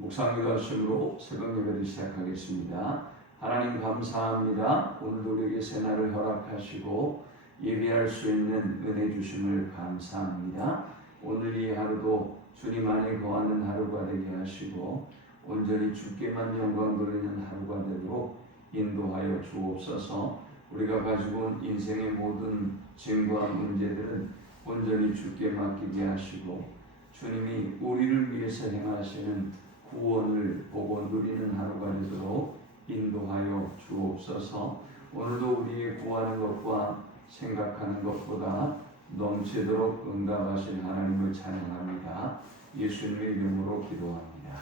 묵상기도하심으로 새벽 예배를 시작하겠습니다. 하나님 감사합니다. 오늘도 우리에게 새날을 허락하시고 예배할 수 있는 은혜 주심을 감사합니다. 오늘 이 하루도 주님 안에 거하는 하루가 되게 하시고 온전히 주께만 영광 돌리는 하루가 되도록 인도하여 주옵소서. 우리가 가지고 온 인생의 모든 짐과 문제들은 온전히 주께 맡기게 하시고 주님이 우리를 위해서 행하시는 구원을 보고 누리는 하루가 되도록 인도하여 주옵소서. 오늘도 우리의 구하는 것과 생각하는 것보다 넘치도록 응답하신 하나님을 찬양합니다. 예수님의 이름으로 기도합니다.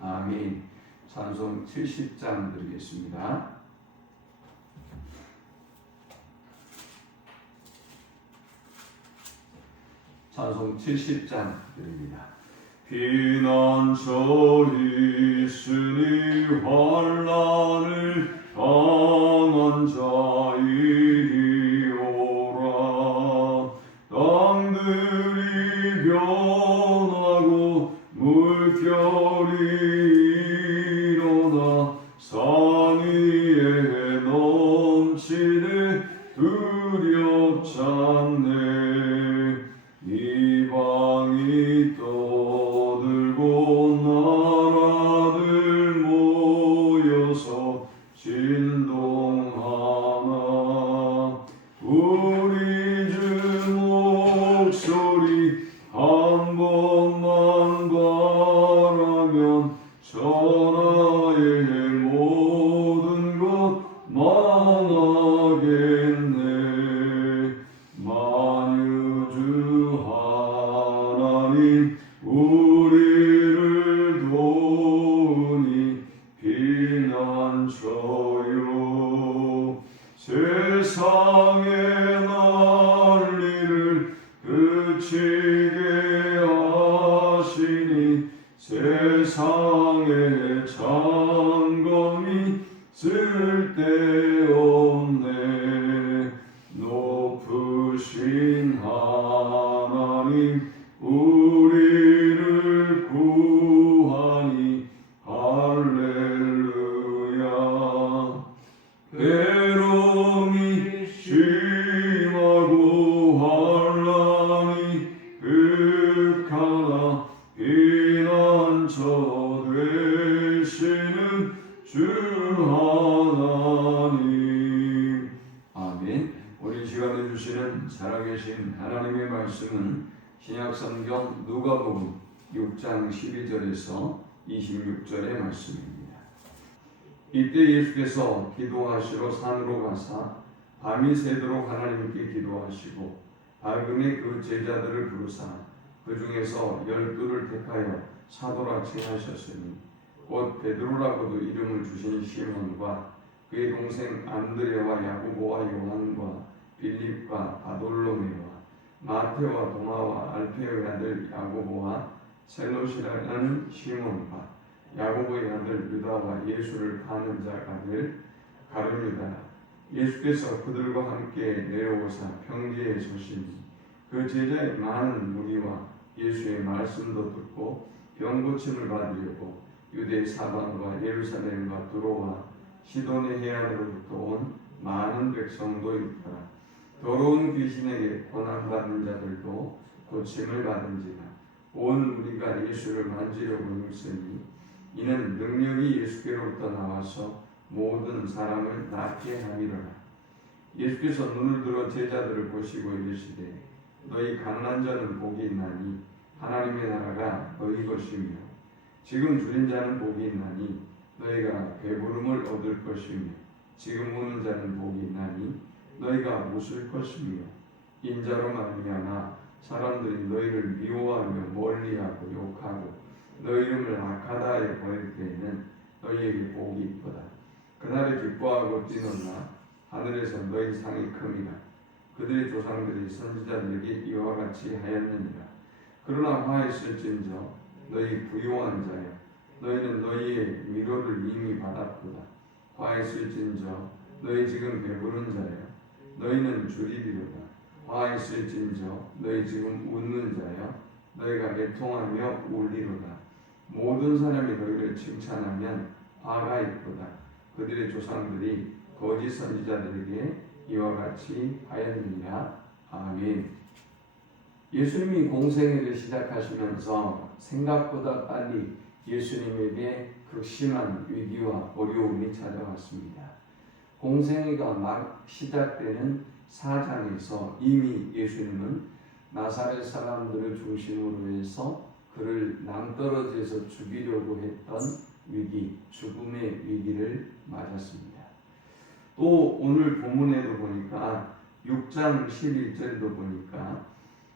아멘. 찬송 70장 드리겠습니다. 찬송 70장 드립니다. 비난절이 있으니 환난을 당한 자이리오라. 땅들이 변하고 물결이 일어나 산 위에 넘치네 두렵지 않네. 이방이 떠들고 나라들 모여서 진동하나. 우리 주 목소리 한 번만 바라면 전하의 모든 것 망하겠네. 만유주 하나님 우리를 도우니 피난처요. 세상의 난리를 그치게 하시니 세상의 장검이 쓸데없네. 높으신 하나님 우리를 구하니 할렐루야. 괴로움이 심하고 환난이 극하나 피난처 되시는 주 하나님. 아멘. 우리 시간에 주시는 살아계신 하나님의 말씀은 신약성경 누가복음 6장 12절에서 26절의 말씀입니다. 이때 예수께서 기도하시러 산으로 가사 밤이 새도록 하나님께 기도하시고 밝음에 그 제자들을 부르사 그 중에서 12를 택하여 사도라 칭하셨으니 곧 베드로라고도 이름을 주신 시몬과 그의 동생 안드레와 야고보와 요한과 빌립과 바돌로메와 마테와 도마와 알페오의 아들 야고보와 셀롯이라는 시몬과 야고보의 아들 유다와 예수를 파는 자 아들 가룟유다. 예수께서 그들과 함께 내려오사 평지에 서시니 그 제자의 많은 무리와 예수의 말씀도 듣고 병고침을 받으려고 유대 사방과 예루살렘과 두로와 시돈의 해안으로부터 온 많은 백성도 있더라. 더러운 귀신에게 고난받는 자들도 고침을 받은지라. 온 무리가 예수를 만지려고 힘쓰니 이는 능력이 예수께로부터 나와서 모든 사람을 낫게 함이로라. 예수께서 눈을 들어 제자들을 보시고 이르시되 너희 가난한 자는 복이 있나니 하나님의 나라가 너희 것이며 지금 줄인 자는 복이 있나니 너희가 배부름을 얻을 것이며 지금 우는 자는 복이 있나니 너희가 웃을 것이며 인자로 말미암아 사람들이 너희를 미워하며 멀리하고 욕하고 너희 이름을 악하다 하여 버릴 때에는 너희에게 복이 있도다. 그날에 기뻐하고 뛰놀라. 하늘에서 너희 상이 큼이라. 그들의 조상들이 선지자들에게 이와 같이 하였느니라. 그러나 화했을진저 너희 부요한 자여 너희는 너희의 위로를 이미 받았도다. 화했을진저 너희 지금 배부른 자여 너희는 주리리로다. 화했을진저 너희 지금 웃는 자여 너희가 애통하며 울리로다. 모든 사람이 너희를 칭찬하면 화가 있도다. 그들의 조상들이 거짓 선지자들에게 이와 같이 하였느니라. 아멘. 예수님이 공생애를 시작하시면서 생각보다 빨리 예수님에게 극심한 위기와 어려움이 찾아왔습니다. 공생애가 막 시작되는 4장에서 이미 예수님은 나사렛 사람들을 중심으로 해서 그를 낭떠러지에서 죽이려고 했던 위기, 죽음의 위기를 맞았습니다. 또 오늘 본문에도 보니까 6장 11절도 보니까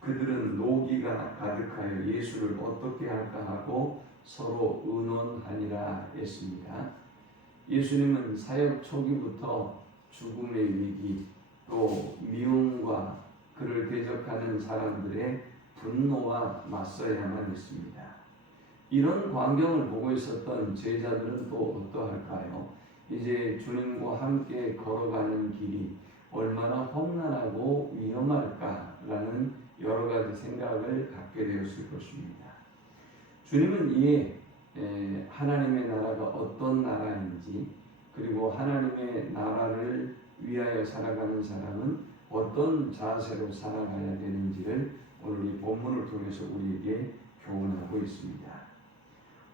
그들은 노기가 가득하여 예수를 어떻게 할까 하고 서로 의논하니라 했습니다. 예수님은 사역 초기부터 죽음의 위기, 또 미움과 그를 대적하는 사람들의 분노와 맞서야만 했습니다. 이런 광경을 보고 있었던 제자들은 또 어떠할까요? 이제 주님과 함께 걸어가는 길이 얼마나 험난하고 위험할까라는 여러 가지 생각을 갖게 되었을 것입니다. 주님은 이에 하나님의 나라가 어떤 나라인지, 그리고 하나님의 나라를 위하여 살아가는 사람은 어떤 자세로 살아가야 되는지를 오늘 이 본문을 통해서 우리에게 교훈하고 있습니다.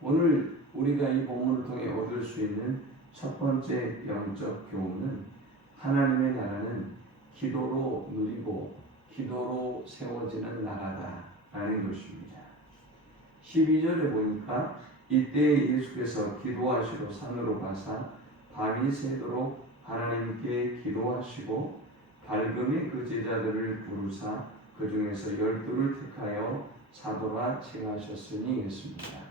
오늘 우리가 이 본문을 통해 얻을 수 있는 첫 번째 영적 교훈은 하나님의 나라는 기도로 누리고 기도로 세워지는 나라다라는 것입니다. 12절에 보니까 이때 예수께서 기도하시러 산으로 가사 밤이 새도록 하나님께 기도하시고 밝음의 그 제자들을 부르사 그 중에서 12를 택하여 사도라 칭하셨으니 했습니다.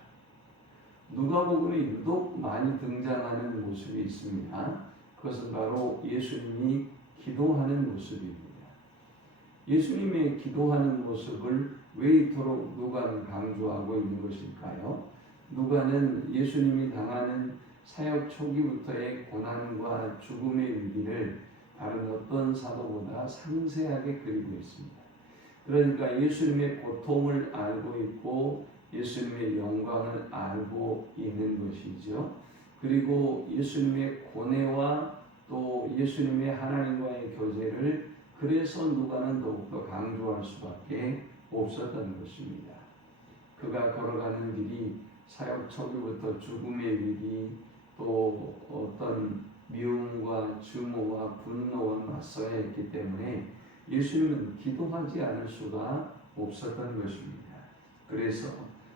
누가복음에 유독 많이 등장하는 모습이 있습니다. 그것은 바로 예수님이 기도하는 모습입니다. 예수님의 기도하는 모습을 왜 이토록 누가는 강조하고 있는 것일까요? 누가는 예수님이 당하는 사역 초기부터의 고난과 죽음의 위기를 다른 어떤 사도보다 상세하게 그리고 있습니다. 그러니까 예수님의 고통을 알고 있고 예수님의 영광을 알고 있는 것이죠. 그리고 예수님의 고뇌와 또 예수님의 하나님과의 교제를 그래서 누가는 더욱더 강조할 수밖에 없었던 것입니다. 그가 걸어가는 길이 사역 초기부터 죽음의 위기, 또 어떤 미움과 증오와 분노와 맞서야 했기 때문에 예수님은 기도하지 않을 수가 없었던 것입니다. 그래서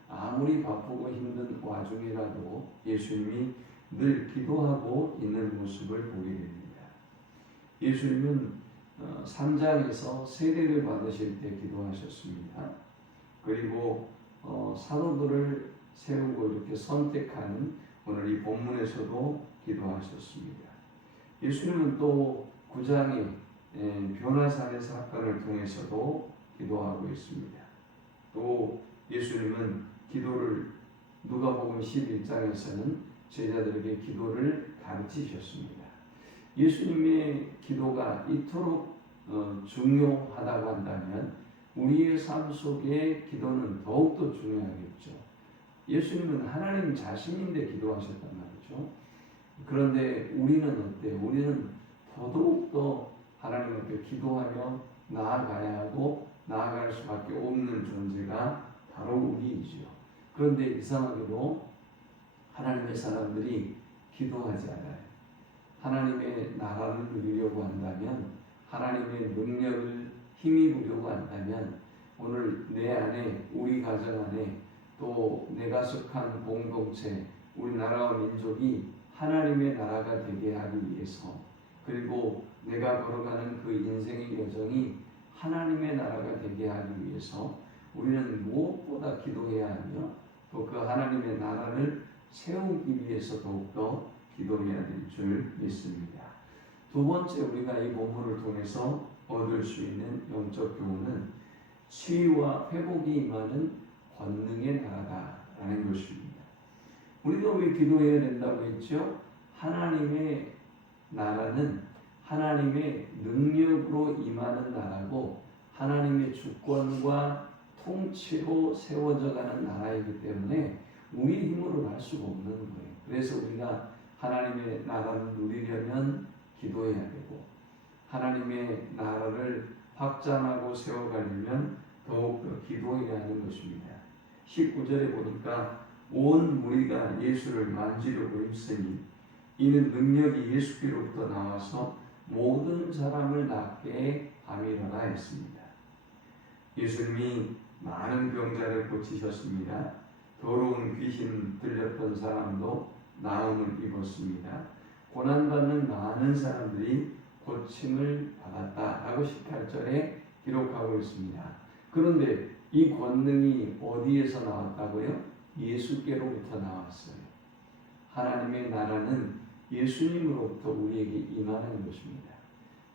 아무리 바쁘고 힘든 와중이라도 예수님이 늘 기도하고 있는 모습을 보게 됩니다. 예수님은 3장에서 세례를 받으실 때 기도하셨습니다. 그리고 사도들을 세우고 이렇게 선택하는 오늘 이 본문에서도 기도하셨습니다. 예수님은 또 9장의 변화산의 사건을 통해서도 기도하고 있습니다. 또 예수님은 기도를 누가복음 11장에서는 제자들에게 기도를 가르치셨습니다. 예수님의 기도가 이토록 중요하다고 한다면 우리의 삶 속에 기도는 더욱더 중요하겠죠. 예수님은 하나님 자신인데 기도하셨단 말이죠. 그런데 우리는 어때요? 우리는 더더욱더 하나님 앞에 기도하며 나아가야 하고 나아갈 수밖에 없는 존재가 바로 우리이죠. 그런데 이상하게도 하나님의 사람들이 기도하지 않아요. 하나님의 나라를 누리려고 한다면, 하나님의 능력을 힘입으려고 한다면 오늘 내 안에, 우리 가정 안에, 또 내가 속한 공동체, 우리나라와 민족이 하나님의 나라가 되게 하기 위해서, 그리고 내가 걸어가는 그 인생의 여정이 하나님의 나라가 되게 하기 위해서 우리는 무엇보다 기도해야 하며 또 그 하나님의 나라를 세우기 위해서 더욱더 기도해야 될 줄 믿습니다. 두 번째 우리가 이 본문을 통해서 얻을 수 있는 영적 교훈은 치유와 회복이 임하는 권능의 나라다라는 것입니다. 우리가 왜 기도해야 된다고 했죠? 하나님의 나라는 하나님의 능력으로 임하는 나라고 하나님의 주권과 통치로 세워져 가는 나라이기 때문에 우리의 힘으로 할 수가 없는 거예요. 그래서 우리가 하나님의 나라를 누리려면 기도해야 되고 하나님의 나라를 확장하고 세워가려면 더욱더 기도해야 하는 것입니다. 19절에 보니까 온 무리가 예수를 만지려고 힘쓰니 이는 능력이 예수께로부터 나와서 모든 사람을 낫게 함이로라 했습니다. 예수님이 많은 병자를 고치셨습니다. 더러운 귀신 들렸던 사람도 나음을 입었습니다. 고난받는 많은 사람들이 고침을 받았다라고 18절에 기록하고 있습니다. 그런데 이 권능이 어디에서 나왔다고요? 예수께로부터 나왔어요. 하나님의 나라는 예수님으로부터 우리에게 임하는 것입니다.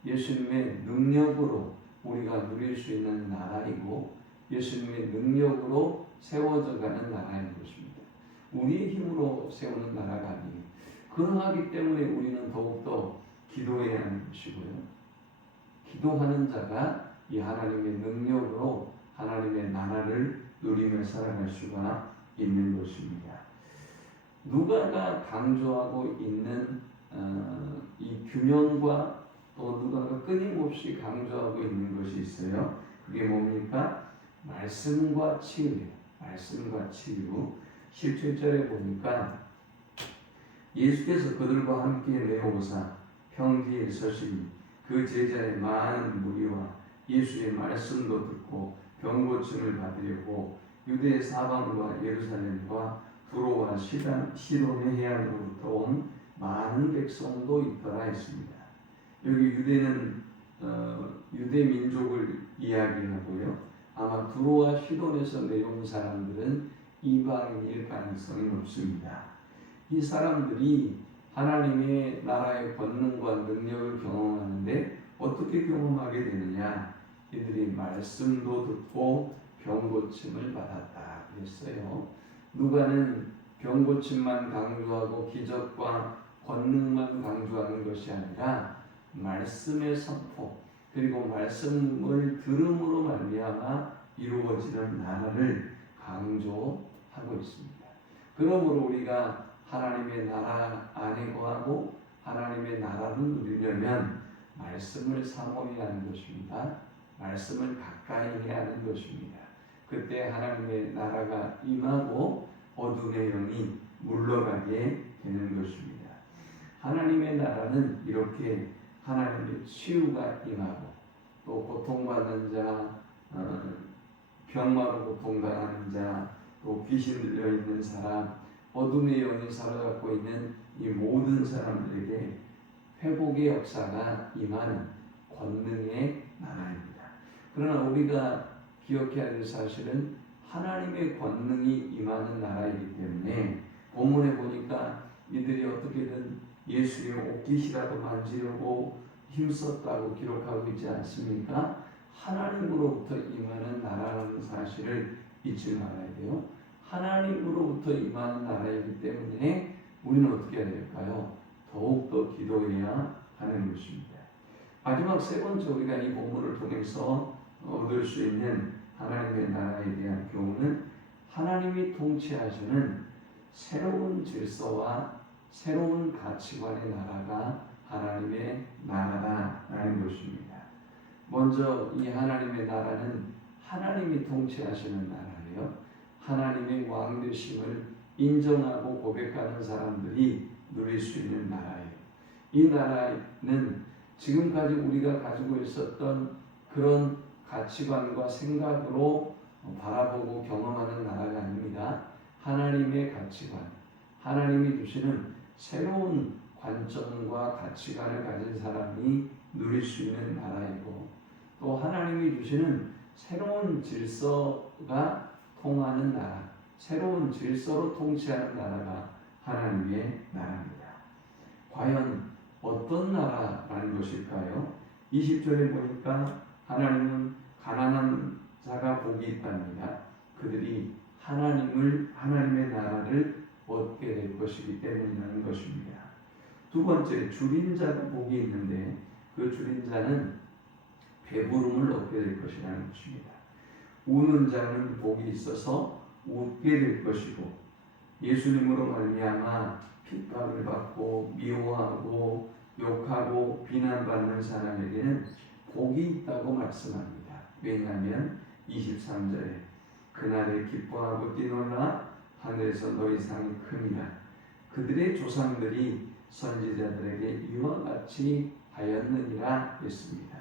예수님의 능력으로 우리가 누릴 수 있는 나라이고 예수님의 능력으로 세워져 가는 나라인 것입니다. 우리의 힘으로 세우는 나라가 아니에요. 그러하기 때문에 우리는 더욱더 기도해야 하는 것이고요. 기도하는 자가 이 하나님의 능력으로 하나님의 나라를 누리며 살아갈 수가 있는 것입니다. 누가가 강조하고 있는 이 균형과 또 누가가 끊임없이 강조하고 있는 것이 있어요. 그게 뭡니까? 말씀과 치유예요. 말씀과 치유. 17절에 보니까 예수께서 그들과 함께 내어오사 평지에 서시니 그 제자의 많은 무리와 예수의 말씀도 듣고 병고침을 받으려고 유대 사방과 예루살렘과 두로와 시돈의 해안으로부터 온 많은 백성도 있더라 했습니다. 여기 유대는 유대 민족을 이야기하고요. 아마 두로와 시돈에서 내려온 사람들은 이방인일 가능성이 높습니다. 이 사람들이 하나님의 나라의 권능과 능력을 경험하는데 어떻게 경험하게 되느냐? 이들이 말씀도 듣고 병고침을 받았다 그랬어요. 누가는 병고침만 강조하고 기적과 권능만 강조하는 것이 아니라 말씀의 선포 그리고 말씀을 들음으로 말미암아 이루어지는 나라를 강조하고 있습니다. 그러므로 우리가 하나님의 나라 안에 거하고 하나님의 나라를 누리려면 말씀을 사모해야 하는 것입니다. 말씀을 가까이 해야 하는 것입니다. 그때 하나님의 나라가 임하고 어둠의 영이 물러가게 되는 것입니다. 하나님의 나라는 이렇게 하나님의 치유가 임하고 또 고통받는 자, 병마로 고통당하는 자, 또 귀신 들려있는 사람, 어둠의 영이 사로잡고 있는 이 모든 사람들에게 회복의 역사가 임하는 권능의 나라입니다. 그러나 우리가 기억해야 될 사실은 하나님의 권능이 임하는 나라이기 때문에 본문에 보니까 이들이 어떻게든 예수의 옷깃이라도 만지려고 힘썼다고 기록하고 있지 않습니까? 하나님으로부터 임하는 나라라는 사실을 잊지 말아야 돼요. 하나님으로부터 임하는 나라이기 때문에 우리는 어떻게 해야 될까요? 더욱더 기도해야 하는 것입니다. 마지막 세 번째 우리가 이 본문을 통해서 얻을 수 있는 하나님의 나라에 대한 교훈은 하나님이 통치하시는 새로운 질서와 새로운 가치관의 나라가 하나님의 나라다라는 것입니다. 먼저 이 하나님의 나라는 하나님이 통치하시는 나라예요. 하나님의 왕 되심을 인정하고 고백하는 사람들이 누릴 수 있는 나라예요. 이 나라는 지금까지 우리가 가지고 있었던 그런 가치관과 생각으로 바라보고 경험하는 나라가 아닙니다. 하나님의 가치관, 하나님이 주시는 새로운 관점과 가치관을 가진 사람이 누릴 수 있는 나라이고 또 하나님이 주시는 새로운 질서가 통하는 나라, 새로운 질서로 통치하는 나라가 하나님의 나라입니다. 과연 어떤 나라라는 것일까요? 20절에 보니까 하나님은 가난한 자가 복이 있답니다. 그들이 하나님의 나라를 얻게 될 것이기 때문이라는 것입니다. 두 번째, 줄인 자가 복이 있는데 그 줄인 자는 배부름을 얻게 될 것이라는 것입니다. 우는 자는 복이 있어서 웃게 될 것이고 예수님으로 말미암아 핍박을 받고 미워하고 욕하고 비난받는 사람에게는 복이 있다고 말씀합니다. 왜냐하면 23절에 그날에 기뻐하고 뛰놀라 하늘에서 너희 상이 큼이라. 그들의 조상들이 선지자들에게 이와 같이 하였느니라 했습니다.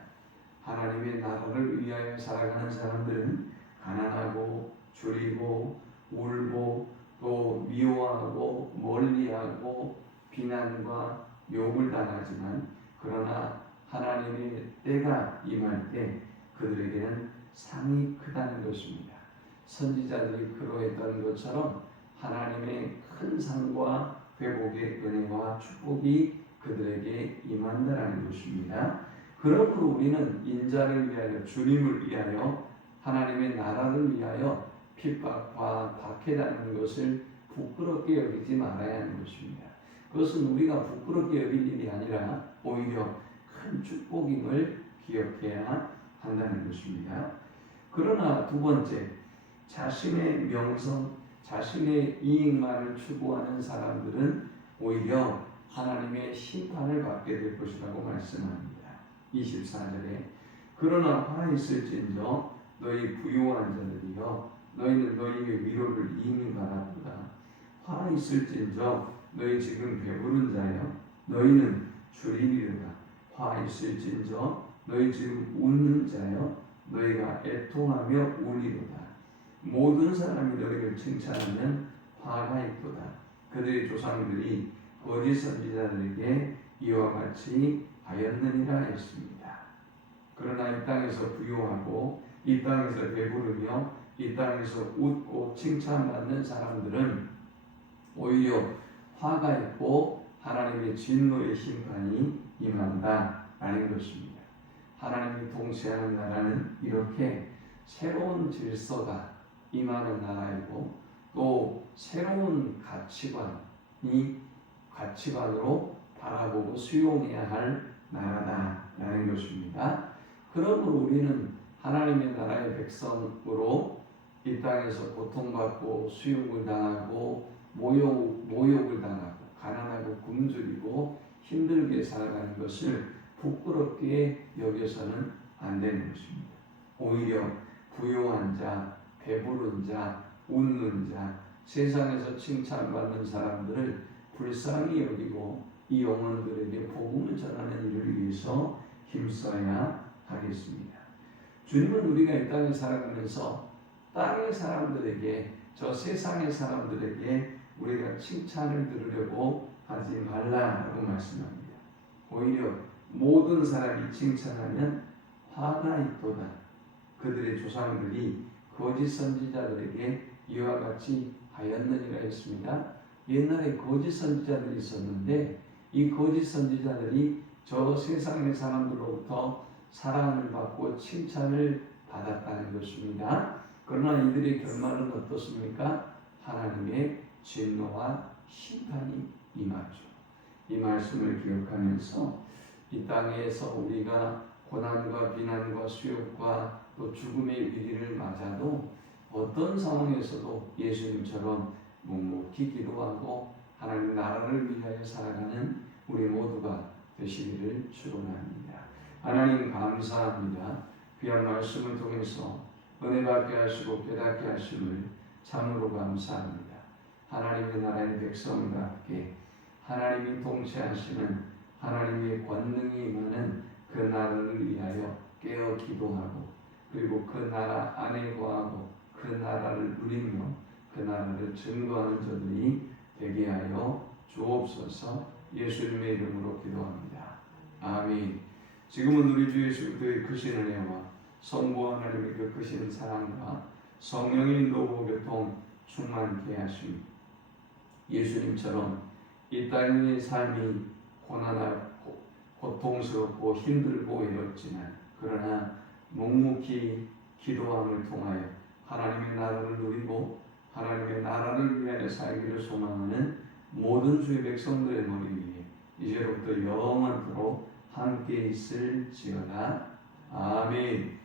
하나님의 나라를 위하여 살아가는 사람들은 가난하고 줄이고 울고 또 미워하고 멀리하고 비난과 욕을 당하지만 그러나 하나님의 때가 임할 때 그들에게는 상이 크다는 것입니다. 선지자들이 그러했던 것처럼 하나님의 큰 상과 회복의 은혜와 축복이 그들에게 임한다는 것입니다. 그러므로 우리는 인자를 위하여 주님을 위하여 하나님의 나라를 위하여 핍박과 박해당하는 것을 부끄럽게 여기지 말아야 하는 것입니다. 그것은 우리가 부끄럽게 여길 일이 아니라 오히려 큰 축복임을 기억해야 한다는 것입니다. 그러나 두 번째, 자신의 명성, 자신의 이익만을 추구하는 사람들은 오히려 하나님의 심판을 받게 될 것이라고 말씀합니다. 24절에 그러나 화 있을진저 너희 부유한 자들이여 너희는 너희의 위로를 이미 바라보다. 화 있을진저 너희 지금 배부른 자여 너희는 줄이리로다. 화 있을진저 너희 지금 웃는 자여 너희가 애통하며 울리로다. 모든 사람이 너희를 칭찬하면 화가 있도다. 그들의 조상들이 거짓 선지자들에게 이와 같이 하였느니라 했습니다. 그러나 이 땅에서 부유하고 이 땅에서 배부르며 이 땅에서 웃고 칭찬받는 사람들은 오히려 화가 있고 하나님의 진노의 심판이 임한다라는 것입니다. 하나님이 통치하는 나라는 이렇게 새로운 질서가 임하는 나라이고 또 새로운 가치관으로 바라보고 수용해야 할 나라다라는 것입니다. 그러므로 우리는 하나님의 나라의 백성으로 이 땅에서 고통받고 수용을 당하고 모욕을 당하고 가난하고 굶주리고 힘들게 살아가는 것을 부끄럽게 여겨서는 안 되는 것입니다. 오히려 부유한 자, 배부른 자, 웃는 자, 세상에서 칭찬받는 사람들을 불쌍히 여기고 이 영혼들에게 복음을 전하는 일을 위해서 힘써야 하겠습니다. 주님은 우리가 이 땅에 살아가면서 땅의 사람들에게, 저 세상의 사람들에게 우리가 칭찬을 들으려고 하지 말라라고 말씀합니다. 오히려 모든 사람이 칭찬하면 화가 있도다. 그들의 조상들이 거짓 선지자들에게 이와 같이 하였느니라 했습니다. 옛날에 거짓 선지자들이 있었는데 이 거짓 선지자들이 저 세상의 사람들로부터 사랑을 받고 칭찬을 받았다는 것입니다. 그러나 이들의 결말은 어떻습니까? 하나님의 진노와 심판이 임하죠. 이 말씀을 기억하면서 이 땅에서 우리가 고난과 비난과 수욕과 또 죽음의 위기를 맞아도 어떤 상황에서도 예수님처럼 묵묵히 기도하고 하나님 나라를 위하여 살아가는 우리 모두가 되시기를 축원합니다. 하나님 감사합니다. 귀한 말씀을 통해서 은혜 받게 하시고 깨닫게 하심을 참으로 감사합니다. 하나님의 나라의 백성과 함께 하나님이 통치하시는 하나님의 권능이 임하는 그 나라를 위하여 깨어 기도하고 그리고 그 나라 안에 거하고 그 나라를 누리며 그 나라를 증거하는 자들이 되게 하여 주옵소서. 예수님의 이름으로 기도합니다. 아멘. 지금은 우리 주 예수 그리스도의 크신 은혜와 성부 하나님의 그 크신 사랑과 성령의 인도고 교통 충만케 하심. 예수님처럼 이 땅의 삶이 고난하고 고통스럽고 힘들고 외롭지만 그러나 묵묵히 기도함을 통하여 하나님의 나라를 누리고 하나님의 나라를 위하여 살기를 소망하는 모든 주의 백성들의 머리 위에 이제로부터 영원토록 함께 있을지어다. 아멘.